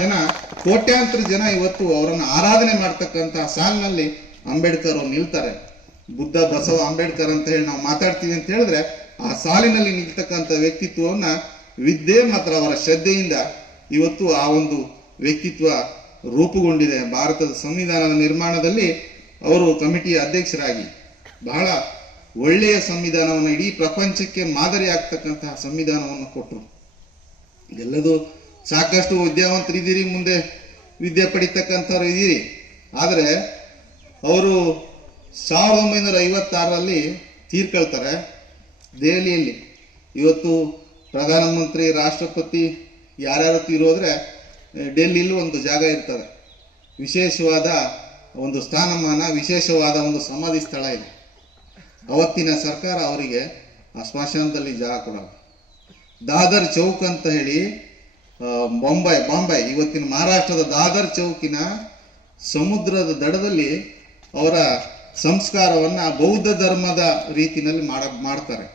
ಜನ, ಕೋಟ್ಯಾಂತರ ಜನ ಇವತ್ತು ಅವರನ್ನು ಆರಾಧನೆ ಮಾಡ್ತಕ್ಕಂತಹ ಸಾಲಿನಲ್ಲಿ ಅಂಬೇಡ್ಕರ್ ಅವರು ನಿಲ್ತಾರೆ. ಬುದ್ಧ, ಬಸವ, ಅಂಬೇಡ್ಕರ್ ಅಂತ ಹೇಳಿ ನಾವು ಮಾತಾಡ್ತೀವಿ ಅಂತ ಹೇಳಿದ್ರೆ ಆ ಸಾಲಿನಲ್ಲಿ ನಿಲ್ತಕ್ಕಂಥ ವ್ಯಕ್ತಿತ್ವವನ್ನ ವಿದ್ಯೆ ಮಾತ್ರ ಅವರ ಶ್ರದ್ಧೆಯಿಂದ ಇವತ್ತು ಆ ಒಂದು ವ್ಯಕ್ತಿತ್ವ ರೂಪುಗೊಂಡಿದೆ. ಭಾರತದ ಸಂವಿಧಾನದ ನಿರ್ಮಾಣದಲ್ಲಿ ಅವರು ಕಮಿಟಿಯ ಅಧ್ಯಕ್ಷರಾಗಿ ಬಹಳ ಒಳ್ಳೆಯ ಸಂವಿಧಾನವನ್ನು ಇಡೀ ಪ್ರಪಂಚಕ್ಕೆ ಮಾದರಿ ಆಗ್ತಕ್ಕಂತಹ ಸಂವಿಧಾನವನ್ನು ಕೊಟ್ಟರು. ಎಲ್ಲದೂ ಸಾಕಷ್ಟು ವಿದ್ಯಾವಂತರಿದ್ದೀರಿ, ಮುಂದೆ ವಿದ್ಯೆ ಪಡಿತಕ್ಕಂಥವ್ರು ಇದ್ದೀರಿ. ಆದರೆ ಅವರು 1956ರಲ್ಲಿ ತೀರ್ಕೊಳ್ತಾರೆ ದೆಹಲಿಯಲ್ಲಿ. ಇವತ್ತು ಪ್ರಧಾನಮಂತ್ರಿ, ರಾಷ್ಟ್ರಪತಿ ಯಾರ್ಯಾರು ತೀರೋದ್ರೆ ಡೆಲ್ಲಿಲೂ ಒಂದು ಜಾಗ ಇರ್ತದೆ, ವಿಶೇಷವಾದ ಒಂದು ಸ್ಥಾನಮಾನ, ವಿಶೇಷವಾದ ಒಂದು ಸಮಾಧಿ ಸ್ಥಳ ಇದೆ. ಅವತ್ತಿನ ಸರ್ಕಾರ ಅವರಿಗೆ ಆ ಸ್ಮಶಾನದಲ್ಲಿ ಜಾಗ ಕೊಡಲ್ಲ. ದಾದರ್ ಚೌಕ್ ಅಂತ ಹೇಳಿ ಬಾಂಬೆ ಇವತ್ತಿನ ಮಹಾರಾಷ್ಟ್ರದ ದಾದರ್ ಚೌಕಿನ ಸಮುದ್ರದ ದಡದಲ್ಲಿ ಅವರ ಸಂಸ್ಕಾರವನ್ನ ಬೌದ್ಧ ಧರ್ಮದ ರೀತಿಯಲ್ಲಿ ಮಾಡ್ತಾರೆ.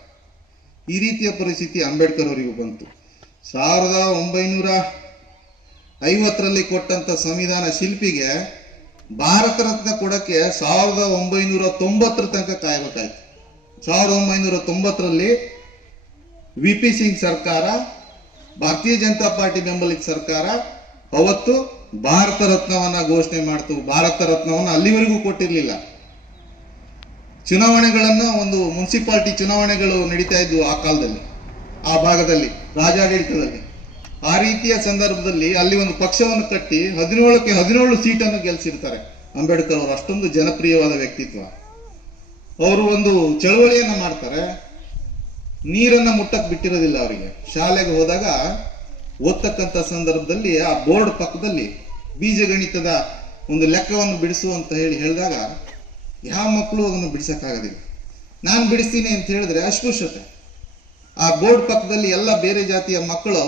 ಈ ರೀತಿಯ ಪರಿಸ್ಥಿತಿ ಅಂಬೇಡ್ಕರ್ ಅವರಿಗೂ ಬಂತು. 1950ರಲ್ಲಿ ಕೊಟ್ಟಂತ ಸಂವಿಧಾನ ಶಿಲ್ಪಿಗೆ ಭಾರತ ರತ್ನ ಕೊಡಕ್ಕೆ 1990 ತನಕ ಕಾಯಬೇಕಾಯ್ತು. 1990ರಲ್ಲಿ ವಿ.ಪಿ. ಸಿಂಗ್ ಸರ್ಕಾರ, ಭಾರತೀಯ ಜನತಾ ಪಾರ್ಟಿ ಬೆಂಬಲಿತ ಸರ್ಕಾರ ಅವತ್ತು ಭಾರತ ರತ್ನವನ್ನ ಘೋಷಣೆ ಮಾಡ್ತು. ಭಾರತ ರತ್ನವನ್ನ ಅಲ್ಲಿವರೆಗೂ ಕೊಟ್ಟಿರ್ಲಿಲ್ಲ. ಚುನಾವಣೆಗಳನ್ನು, ಒಂದು ಮುನ್ಸಿಪಾಲಿಟಿ ಚುನಾವಣೆಗಳು ನಡೀತಾ ಇದ್ವು ಆ ಕಾಲದಲ್ಲಿ, ಆ ಭಾಗದಲ್ಲಿ ರಾಜಾಡಳಿತದಲ್ಲಿ. ಆ ರೀತಿಯ ಸಂದರ್ಭದಲ್ಲಿ ಅಲ್ಲಿ ಒಂದು ಪಕ್ಷವನ್ನು ಕಟ್ಟಿ 17ಕ್ಕೆ 17 ಸೀಟನ್ನು ಗೆಲ್ಸಿರ್ತಾರೆ ಅಂಬೇಡ್ಕರ್ ಅವರು. ಅಷ್ಟೊಂದು ಜನಪ್ರಿಯವಾದ ವ್ಯಕ್ತಿತ್ವ. ಅವರು ಒಂದು ಚಳವಳಿಯನ್ನ ಮಾಡ್ತಾರೆ. ನೀರನ್ನ ಮುಟ್ಟಕ್ ಬಿಟ್ಟಿರೋದಿಲ್ಲ ಅವರಿಗೆ. ಶಾಲೆಗೆ ಹೋದಾಗ ಓದ್ತಕ್ಕಂಥ ಸಂದರ್ಭದಲ್ಲಿ ಆ ಬೋರ್ಡ್ ಪಕ್ಕದಲ್ಲಿ ಬೀಜಗಣಿತದ ಒಂದು ಲೆಕ್ಕವನ್ನು ಬಿಡಿಸು ಅಂತ ಹೇಳಿದಾಗ ಯಾವ ಮಕ್ಕಳು ಅದನ್ನು ಬಿಡಿಸಕ್ಕಾಗೋದಿಲ್ಲ. ನಾನು ಬಿಡಿಸ್ತೀನಿ ಅಂತ ಹೇಳಿದ್ರೆ ಅಸ್ಪೃಶ್ಯತೆ. ಆ ಬೋರ್ಡ್ ಪಕ್ಕದಲ್ಲಿ ಎಲ್ಲ ಬೇರೆ ಜಾತಿಯ ಮಕ್ಕಳು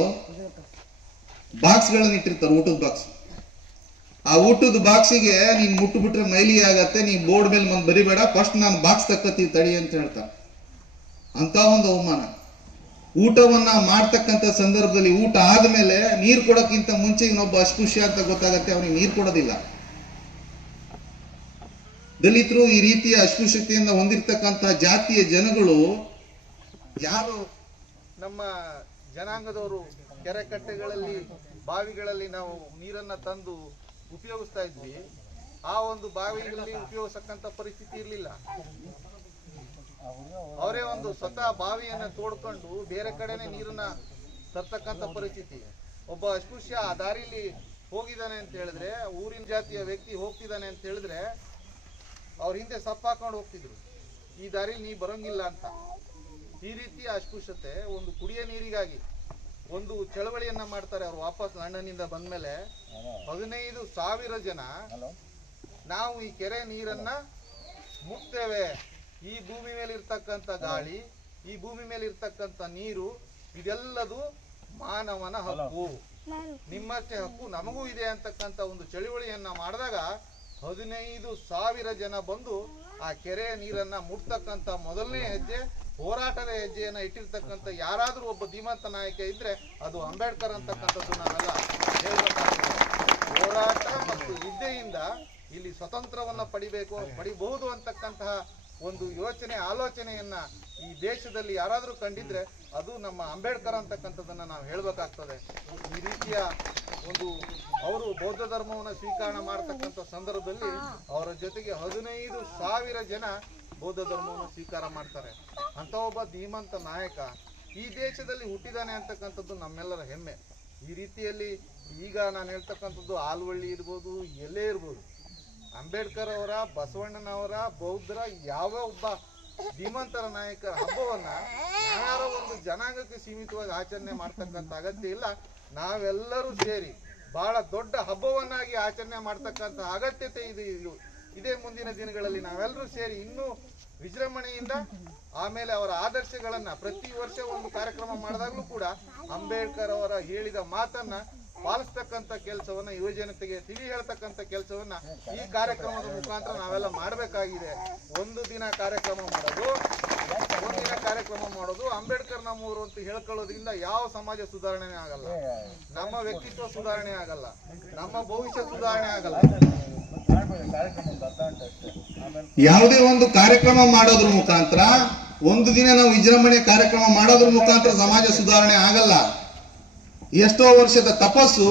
ಬಾಕ್ಸ್ಗಳನ್ನು ಇಟ್ಟಿರ್ತಾರೆ, ಊಟದ ಬಾಕ್ಸ್. ಆ ಊಟದ ಬಾಕ್ಸಿಗೆ ನೀನ್ ಮುಟ್ಟುಬಿಟ್ರೆ ಮೈಲಿ ಆಗತ್ತೆ, ನೀ ಬೋರ್ಡ್ ಮೇಲೆ ಬಂದು ಬರಿಬೇಡ, ಫಸ್ಟ್ ನಾನು ಬಾಕ್ಸ್ ತಕ್ಕತ್ತೀವಿ ತಡಿ ಅಂತ ಹೇಳ್ತಾರೆ. ಅಂತ ಒಂದು ಅವಮಾನ. ಊಟವನ್ನ ಮಾಡ್ತಕ್ಕಂಥ ಸಂದರ್ಭದಲ್ಲಿ ಊಟ ಆದ್ಮೇಲೆ ನೀರು ಕೊಡೋಕ್ಕಿಂತ ಮುಂಚೆ ಇನ್ನೊಬ್ಬ ಅಸ್ಪೃಶ್ಯ ಅಂತ ಗೊತ್ತಾಗತ್ತೆ, ಅವನಿಗೆ ನೀರು ಕೊಡೋದಿಲ್ಲ. ದಲಿತರು ಈ ರೀತಿಯ ಅಸ್ಪೃಶ್ಯತೆಯಿಂದ ಹೊಂದಿರತಕ್ಕಂಥ ಜಾತಿಯ ಜನಗಳು ಯಾರು ನಮ್ಮ ಜನಾಂಗದವರು ಕೆರೆ ಕಟ್ಟೆಗಳಲ್ಲಿ, ಬಾವಿಗಳಲ್ಲಿ ನಾವು ನೀರನ್ನ ತಂದು ಉಪಯೋಗಿಸ್ತಾ ಇದ್ವಿ, ಆ ಒಂದು ಬಾವಿಗಳಲ್ಲಿ ಉಪಯೋಗಿಸಕ್ಕಂತ ಪರಿಸ್ಥಿತಿ ಇರಲಿಲ್ಲ. ಅವರೇ ಒಂದು ಸ್ವತಃ ಬಾವಿಯನ್ನ ತೋಡ್ಕೊಂಡು ಬೇರೆ ಕಡೆನೆ ನೀರನ್ನ ತರ್ತಕ್ಕಂಥ ಪರಿಸ್ಥಿತಿ. ಒಬ್ಬ ಅಸ್ಪೃಶ್ಯ ಆ ದಾರಿಲಿ ಹೋಗಿದ್ದಾನೆ ಅಂತ ಹೇಳಿದ್ರೆ, ಊರಿನ ಜಾತಿಯ ವ್ಯಕ್ತಿ ಹೋಗ್ತಿದ್ದಾನೆ ಅಂತ ಹೇಳಿದ್ರೆ ಅವ್ರ ಹಿಂದೆ ಸಪ್ಪ ಹಾಕೊಂಡು ಹೋಗ್ತಿದ್ರು, ಈ ದಾರಿಲಿ ನೀ ಬರೋಂಗಿಲ್ಲ ಅಂತ. ಈ ರೀತಿಯ ಅಸ್ಪೃಶ್ಯತೆ. ಒಂದು ಕುಡಿಯ ನೀರಿಗಾಗಿ ಒಂದು ಚಳವಳಿಯನ್ನ ಮಾಡ್ತಾರೆ ಅವರು. ವಾಪಸ್ ಲಂಡನ್ನಿಂದ ಬಂದ್ಮೇಲೆ 15,000 ಜನ ನಾವು ಈ ಕೆರೆ ನೀರನ್ನ ಮುಟ್ತೇವೆ, ಈ ಭೂಮಿ ಮೇಲೆ ಇರ್ತಕ್ಕಂಥ ಗಾಳಿ, ಈ ಭೂಮಿ ಮೇಲೆ ಇರ್ತಕ್ಕಂಥ ನೀರು, ಇದೆಲ್ಲದು ಮಾನವನ ಹಕ್ಕು, ನಿಮ್ಮಷ್ಟೇ ಹಕ್ಕು ನಮಗೂ ಇದೆ ಅಂತಕ್ಕಂಥ ಒಂದು ಚಳುವಳಿಯನ್ನ ಮಾಡಿದಾಗ 15,000 ಜನ ಬಂದು ಆ ಕೆರೆಯ ನೀರನ್ನ ಮುಟ್ತಕ್ಕಂಥ ಮೊದಲನೇ ಹೆಜ್ಜೆ, ಹೋರಾಟದ ಹೆಜ್ಜೆಯನ್ನ ಇಟ್ಟಿರ್ತಕ್ಕಂಥ ಯಾರಾದ್ರೂ ಒಬ್ಬ ಧೀಮಂತ ನಾಯಕ ಇದ್ರೆ ಅದು ಅಂಬೇಡ್ಕರ್ ಅಂತಕ್ಕಂಥದ್ದು ನಾವೆಲ್ಲ ಹೇಳ್ಬೇಕಾಗ್ತದೆ. ಹೋರಾಟ ಮತ್ತು ವಿದ್ಯೆಯಿಂದ ಇಲ್ಲಿ ಸ್ವತಂತ್ರವನ್ನ ಪಡಿಬಹುದು ಅಂತಕ್ಕಂತಹ ಒಂದು ಯೋಚನೆ, ಆಲೋಚನೆಯನ್ನ ಈ ದೇಶದಲ್ಲಿ ಯಾರಾದ್ರೂ ಕಂಡಿದ್ರೆ ಅದು ನಮ್ಮ ಅಂಬೇಡ್ಕರ್ ಅಂತಕ್ಕಂಥದ್ದನ್ನ ನಾವು ಹೇಳ್ಬೇಕಾಗ್ತದೆ. ಈ ರೀತಿಯ ಒಂದು ಅವರು ಬೌದ್ಧ ಧರ್ಮವನ್ನು ಸ್ವೀಕಾರ ಮಾಡತಕ್ಕಂಥ ಸಂದರ್ಭದಲ್ಲಿ ಅವರ ಜೊತೆಗೆ 15,000 ಜನ ಬೌದ್ಧ ಧರ್ಮವನ್ನು ಸ್ವೀಕಾರ ಮಾಡ್ತಾರೆ. ಅಂತ ಒಬ್ಬ ಧೀಮಂತ ನಾಯಕ ಈ ದೇಶದಲ್ಲಿ ಹುಟ್ಟಿದಾನೆ ಅಂತಕ್ಕಂಥದ್ದು ನಮ್ಮೆಲ್ಲರ ಹೆಮ್ಮೆ. ಈ ರೀತಿಯಲ್ಲಿ ಈಗ ನಾನು ಹೇಳ್ತಕ್ಕಂಥದ್ದು ಆಲ್ವಳ್ಳಿ ಇರ್ಬೋದು, ಎಲ್ಲೇ ಇರ್ಬೋದು, ಅಂಬೇಡ್ಕರ್ ಅವರ, ಬಸವಣ್ಣನವರ, ಬೌದ್ಧರ ಯಾವ ಒಬ್ಬ ಧೀಮಂತರ ನಾಯಕರ ಹಬ್ಬವನ್ನ ಯಾರೋ ಒಂದು ಜನಾಂಗಕ್ಕೆ ಸೀಮಿತವಾಗಿ ಆಚರಣೆ ಮಾಡ್ತಕ್ಕಂಥ ಅಗತ್ಯ ಇಲ್ಲ. ನಾವೆಲ್ಲರೂ ಸೇರಿ ಬಹಳ ದೊಡ್ಡ ಹಬ್ಬವನ್ನಾಗಿ ಆಚರಣೆ ಮಾಡ್ತಕ್ಕಂಥ ಅಗತ್ಯತೆ ಇದೇ ಮುಂದಿನ ದಿನಗಳಲ್ಲಿ ನಾವೆಲ್ಲರೂ ಸೇರಿ ಇನ್ನೂ ವಿಜೃಂಭಣೆಯಿಂದ, ಆಮೇಲೆ ಅವರ ಆದರ್ಶಗಳನ್ನ ಪ್ರತಿ ವರ್ಷ ಒಂದು ಕಾರ್ಯಕ್ರಮ ಮಾಡಿದಾಗಲೂ ಕೂಡ ಅಂಬೇಡ್ಕರ್ ಅವರ ಹೇಳಿದ ಮಾತನ್ನ ಪಾಲಿಸ್ತಕ್ಕಂಥ ಕೆಲಸವನ್ನ ಯುವಜನತೆಗೆ ತಿಳಿ ಹೇಳ್ತಕ್ಕಂಥ ಕೆಲಸವನ್ನ ಈ ಕಾರ್ಯಕ್ರಮದ ಮುಖಾಂತರ ನಾವೆಲ್ಲ ಮಾಡಬೇಕಾಗಿದೆ. ಒಂದು ದಿನ ಕಾರ್ಯಕ್ರಮ ಮಾಡೋದು ಅಂಬೇಡ್ಕರ್ ನಮ್ಮೂರು ಅಂತ ಹೇಳ್ಕೊಳ್ಳೋದ್ರಿಂದ ಯಾವ ಸಮಾಜ ಸುಧಾರಣೆ ಆಗಲ್ಲ, ನಮ್ಮ ವ್ಯಕ್ತಿತ್ವ ಸುಧಾರಣೆ ಆಗಲ್ಲ, ನಮ್ಮ ಭವಿಷ್ಯ ಸುಧಾರಣೆ ಆಗಲ್ಲ. ಯಾವುದೇ ಒಂದು ಕಾರ್ಯಕ್ರಮ ಮಾಡೋದ್ರ ಮುಖಾಂತರ, ಒಂದು ದಿನ ನಾವು ವಿಜೃಂಭಣೆ ಕಾರ್ಯಕ್ರಮ ಮಾಡೋದ್ರ ಮುಖಾಂತರ ಸಮಾಜ ಸುಧಾರಣೆ ಆಗಲ್ಲ. ಎಷ್ಟೋ ವರ್ಷದ ತಪಸ್ಸು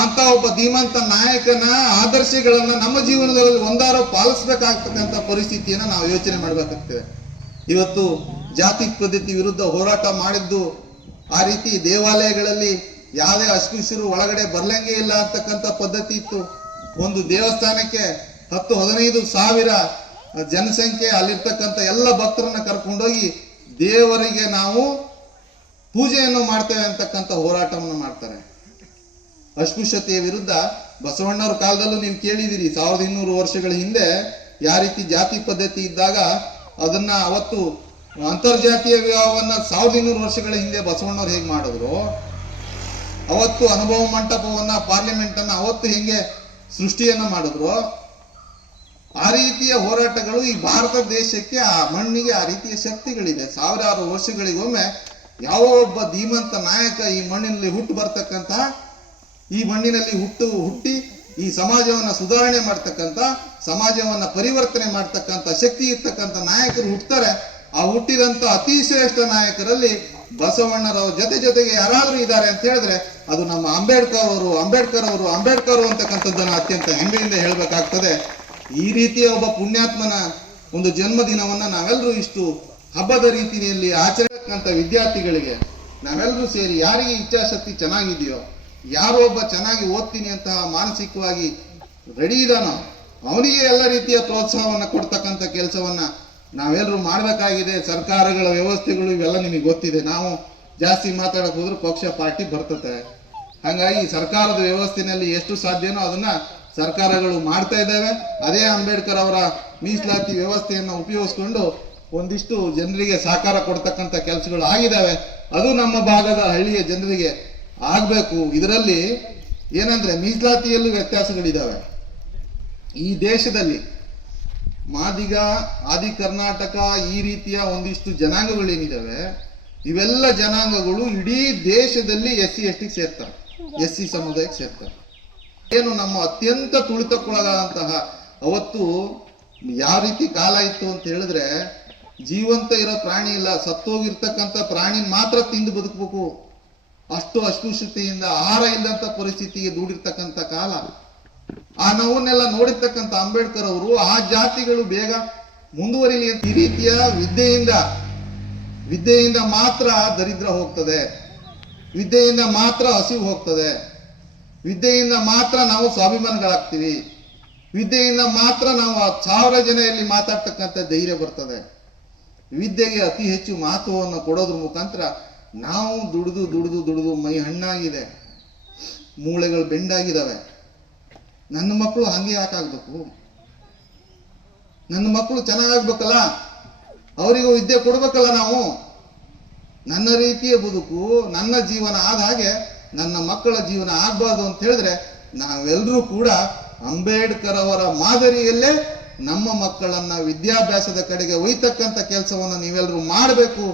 ಅಂತ ಒಬ್ಬ ಧೀಮಂತ ನಾಯಕನ ಆದರ್ಶಗಳನ್ನ ನಮ್ಮ ಜೀವನದಲ್ಲಿ ಒಂದಾರೋ ಪಾಲಿಸಬೇಕಾಗ್ತಕ್ಕಂಥ ಪರಿಸ್ಥಿತಿಯನ್ನ ನಾವು ಯೋಚನೆ ಮಾಡಬೇಕಾಗ್ತದೆ. ಇವತ್ತು ಜಾತಿ ಪದ್ಧತಿ ವಿರುದ್ಧ ಹೋರಾಟ ಮಾಡಿದ್ದು ಆ ರೀತಿ ದೇವಾಲಯಗಳಲ್ಲಿ ಯಾವುದೇ ಅಸ್ಪೃಶ್ಯರು ಒಳಗಡೆ ಬರ್ಲಂಗೆ ಇಲ್ಲ ಅಂತಕ್ಕಂಥ ಪದ್ಧತಿ ಇತ್ತು. ಒಂದು ದೇವಸ್ಥಾನಕ್ಕೆ 10-15 ಸಾವಿರ ಜನಸಂಖ್ಯೆ ಅಲ್ಲಿರ್ತಕ್ಕಂಥ ಎಲ್ಲ ಭಕ್ತರನ್ನ ಕರ್ಕೊಂಡೋಗಿ ದೇವರಿಗೆ ನಾವು ಪೂಜೆಯನ್ನು ಮಾಡ್ತೇವೆ ಅಂತಕ್ಕಂಥ ಹೋರಾಟವನ್ನು ಮಾಡ್ತಾರೆ. ಅಸ್ಪೃಶ್ಯತೆಯ ವಿರುದ್ಧ ಬಸವಣ್ಣವ್ರ ಕಾಲದಲ್ಲೂ ನೀವು ಕೇಳಿದಿರಿ. 1200 ವರ್ಷಗಳ ಹಿಂದೆ ಯಾವ ರೀತಿ ಜಾತಿ ಪದ್ಧತಿ ಇದ್ದಾಗ ಅದನ್ನ ಅವತ್ತು ಅಂತರ್ಜಾತೀಯ ವಿವಾಹವನ್ನ 1200 ವರ್ಷಗಳ ಹಿಂದೆ ಬಸವಣ್ಣವ್ರು ಹೇಗೆ ಮಾಡಿದ್ರು, ಅವತ್ತು ಅನುಭವ ಮಂಟಪವನ್ನ, ಪಾರ್ಲಿಮೆಂಟ್ ಅನ್ನ ಅವತ್ತು ಹೆಂಗೆ ಸೃಷ್ಟಿಯನ್ನ ಮಾಡಿದ್ರು, ಆ ರೀತಿಯ ಹೋರಾಟಗಳು ಈ ಭಾರತ ದೇಶಕ್ಕೆ, ಆ ಮಣ್ಣಿಗೆ ಆ ರೀತಿಯ ಶಕ್ತಿಗಳಿದೆ. ಸಾವಿರಾರು ವರ್ಷಗಳಿಗೊಮ್ಮೆ ಯಾವ ಒಬ್ಬ ಧೀಮಂತ ನಾಯಕ ಈ ಮಣ್ಣಿನಲ್ಲಿ ಹುಟ್ಟು ಬರ್ತಕ್ಕಂಥ, ಈ ಮಣ್ಣಿನಲ್ಲಿ ಹುಟ್ಟಿ ಈ ಸಮಾಜವನ್ನ ಸುಧಾರಣೆ ಮಾಡ್ತಕ್ಕಂಥ, ಸಮಾಜವನ್ನ ಪರಿವರ್ತನೆ ಮಾಡ್ತಕ್ಕಂಥ ಶಕ್ತಿ ಇರ್ತಕ್ಕಂಥ ನಾಯಕರು ಹುಟ್ಟುತ್ತಾರೆ. ಆ ಹುಟ್ಟಿದಂತ ಅತಿ ಶ್ರೇಷ್ಠ ನಾಯಕರಲ್ಲಿ ಬಸವಣ್ಣರವ್ರ ಜೊತೆಗೆ ಯಾರಾದ್ರೂ ಇದ್ದಾರೆ ಅಂತ ಹೇಳಿದ್ರೆ ಅದು ನಮ್ಮ ಅಂಬೇಡ್ಕರ್ ಅವರು ಅಂತಕ್ಕಂಥದ್ದನ್ನು ಅತ್ಯಂತ ಹೆಮ್ಮೆಯಿಂದ ಹೇಳ್ಬೇಕಾಗ್ತದೆ. ಈ ರೀತಿಯ ಒಬ್ಬ ಪುಣ್ಯಾತ್ಮನ ಒಂದು ಜನ್ಮದಿನವನ್ನ ನಾವೆಲ್ಲರೂ ಇಷ್ಟು ಹಬ್ಬದ ರೀತಿಯಲ್ಲಿ ಆಚರಿಸತಕ್ಕಂಥ ವಿದ್ಯಾರ್ಥಿಗಳಿಗೆ ನಾವೆಲ್ಲರೂ ಸೇರಿ, ಯಾರಿಗೆ ಇಚ್ಛಾಶಕ್ತಿ ಚೆನ್ನಾಗಿದೆಯೋ, ಯಾರೋ ಒಬ್ಬ ಚೆನ್ನಾಗಿ ಓದ್ತೀನಿ ಅಂತಹ ಮಾನಸಿಕವಾಗಿ ರೆಡಿ ಇದಾನೋ ಅವನಿಗೆ ಎಲ್ಲ ರೀತಿಯ ಪ್ರೋತ್ಸಾಹವನ್ನ ಕೊಡ್ತಕ್ಕಂಥ ಕೆಲಸವನ್ನ ನಾವೆಲ್ಲರೂ ಮಾಡಬೇಕಾಗಿದೆ. ಸರ್ಕಾರಗಳ ವ್ಯವಸ್ಥೆಗಳು ಇವೆಲ್ಲ ನಿಮಗೆ ಗೊತ್ತಿದೆ. ನಾವು ಜಾಸ್ತಿ ಮಾತಾಡಕ್ ಹೋದ್ರೆ ಪಕ್ಷ ಪಾರ್ಟಿ ಬರ್ತದೆ. ಹಾಗಾಗಿ ಸರ್ಕಾರದ ವ್ಯವಸ್ಥೆಯಲ್ಲಿ ಎಷ್ಟು ಸಾಧ್ಯನೋ ಅದನ್ನ ಸರ್ಕಾರಗಳು ಮಾಡ್ತಾ ಇದ್ದಾವೆ. ಅದೇ ಅಂಬೇಡ್ಕರ್ ಅವರ ಮೀಸಲಾತಿ ವ್ಯವಸ್ಥೆಯನ್ನು ಉಪಯೋಗಿಸ್ಕೊಂಡು ಒಂದಿಷ್ಟು ಜನರಿಗೆ ಸಹಕಾರ ಕೊಡ್ತಕ್ಕಂಥ ಕೆಲಸಗಳು ಆಗಿದ್ದಾವೆ. ಅದು ನಮ್ಮ ಭಾಗದ ಹಳ್ಳಿಯ ಜನರಿಗೆ ಆಗ್ಬೇಕು. ಇದರಲ್ಲಿ ಏನಂದ್ರೆ ಮೀಸಲಾತಿಯಲ್ಲೂ ವ್ಯತ್ಯಾಸಗಳಿದ್ದಾವೆ. ಈ ದೇಶದಲ್ಲಿ ಮಾದಿಗ, ಆದಿ ಕರ್ನಾಟಕ, ಈ ರೀತಿಯ ಒಂದಿಷ್ಟು ಜನಾಂಗಗಳೇನಿದ್ದಾವೆ, ಇವೆಲ್ಲ ಜನಾಂಗಗಳು ಇಡೀ ದೇಶದಲ್ಲಿ SC/ST ಸೇರ್ತಾರೆ, SC ಸಮುದಾಯಕ್ಕೆ ಸೇರ್ತಾರೆ. ಏನು ನಮ್ಮ ಅತ್ಯಂತ ತುಳಿತಕ್ಕೊಳಗಾದಂತಹ ಅವತ್ತು ಯಾವ ರೀತಿ ಕಾಲ ಇತ್ತು ಅಂತ ಹೇಳಿದ್ರೆ, ಜೀವಂತ ಇರೋ ಪ್ರಾಣಿ ಇಲ್ಲ, ಸತ್ತೋಗಿರ್ತಕ್ಕಂಥ ಪ್ರಾಣಿ ಮಾತ್ರ ತಿಂದು ಬದುಕಬೇಕು, ಅಷ್ಟು ಅಸ್ಪೃಶ್ಯತೆಯಿಂದ ಆಹಾರ ಇಲ್ಲಂತ ಪರಿಸ್ಥಿತಿಗೆ ದೂಡಿರ್ತಕ್ಕಂಥ ಕಾಲ. ಆ ನೋವನ್ನೆಲ್ಲ ನೋಡಿರ್ತಕ್ಕಂಥ ಅಂಬೇಡ್ಕರ್ ಅವರು ಆ ಜಾತಿಗಳು ಬೇಗ ಮುಂದುವರಿಲಿ ಅಂತ ಈ ರೀತಿಯ ವಿದ್ಯೆಯಿಂದ ಮಾತ್ರ ದರಿದ್ರ ಹೋಗ್ತದೆ, ವಿದ್ಯೆಯಿಂದ ಮಾತ್ರ ಹಸಿವು ಹೋಗ್ತದೆ, ವಿದ್ಯೆಯಿಂದ ಮಾತ್ರ ನಾವು ಸ್ವಾಭಿಮಾನಿಗಳಾಗ್ತೀವಿ, ವಿದ್ಯೆಯಿಂದ ಮಾತ್ರ ನಾವು 1000 ಜನರಲ್ಲಿ ಮಾತಾಡ್ತಕ್ಕಂಥ ಧೈರ್ಯ ಬರ್ತದೆ. ವಿದ್ಯೆಗೆ ಅತಿ ಹೆಚ್ಚು ಮಹತ್ವವನ್ನು ಕೊಡೋದ್ರ ಮುಖಾಂತರ ನಾವು ದುಡಿದು ಮೈ ಹಣ್ಣಾಗಿದೆ, ಮೂಳೆಗಳು ಬೆಂಡಾಗಿದ್ದಾವೆ. ನನ್ನ ಮಕ್ಕಳು ಹಂಗೆ ಯಾಕಾಗ್ಬೇಕು? ನನ್ನ ಮಕ್ಕಳು ಚೆನ್ನಾಗಾಗ್ಬೇಕಲ್ಲ, ಅವರಿಗೂ ವಿದ್ಯೆ ಕೊಡ್ಬೇಕಲ್ಲ ನಾವು. ನನ್ನ ರೀತಿಯ ಬದುಕು, ನನ್ನ ಜೀವನ ಆದ ಹಾಗೆ ನನ್ನ ಮಕ್ಕಳ ಜೀವನ ಆಗ್ಬಾರ್ದು ಅಂತ ಹೇಳಿದ್ರೆ ನಾವೆಲ್ಲರೂ ಕೂಡ ಅಂಬೇಡ್ಕರ್ ಅವರ ಮಾದರಿಯಲ್ಲೇ ನಮ್ಮ ಮಕ್ಕಳನ್ನ ವಿದ್ಯಾಭ್ಯಾಸದ ಕಡೆಗೆ ಒಯ್ತಕ್ಕಂಥ ಕೆಲಸವನ್ನು ನೀವೆಲ್ಲರೂ ಮಾಡಬೇಕು.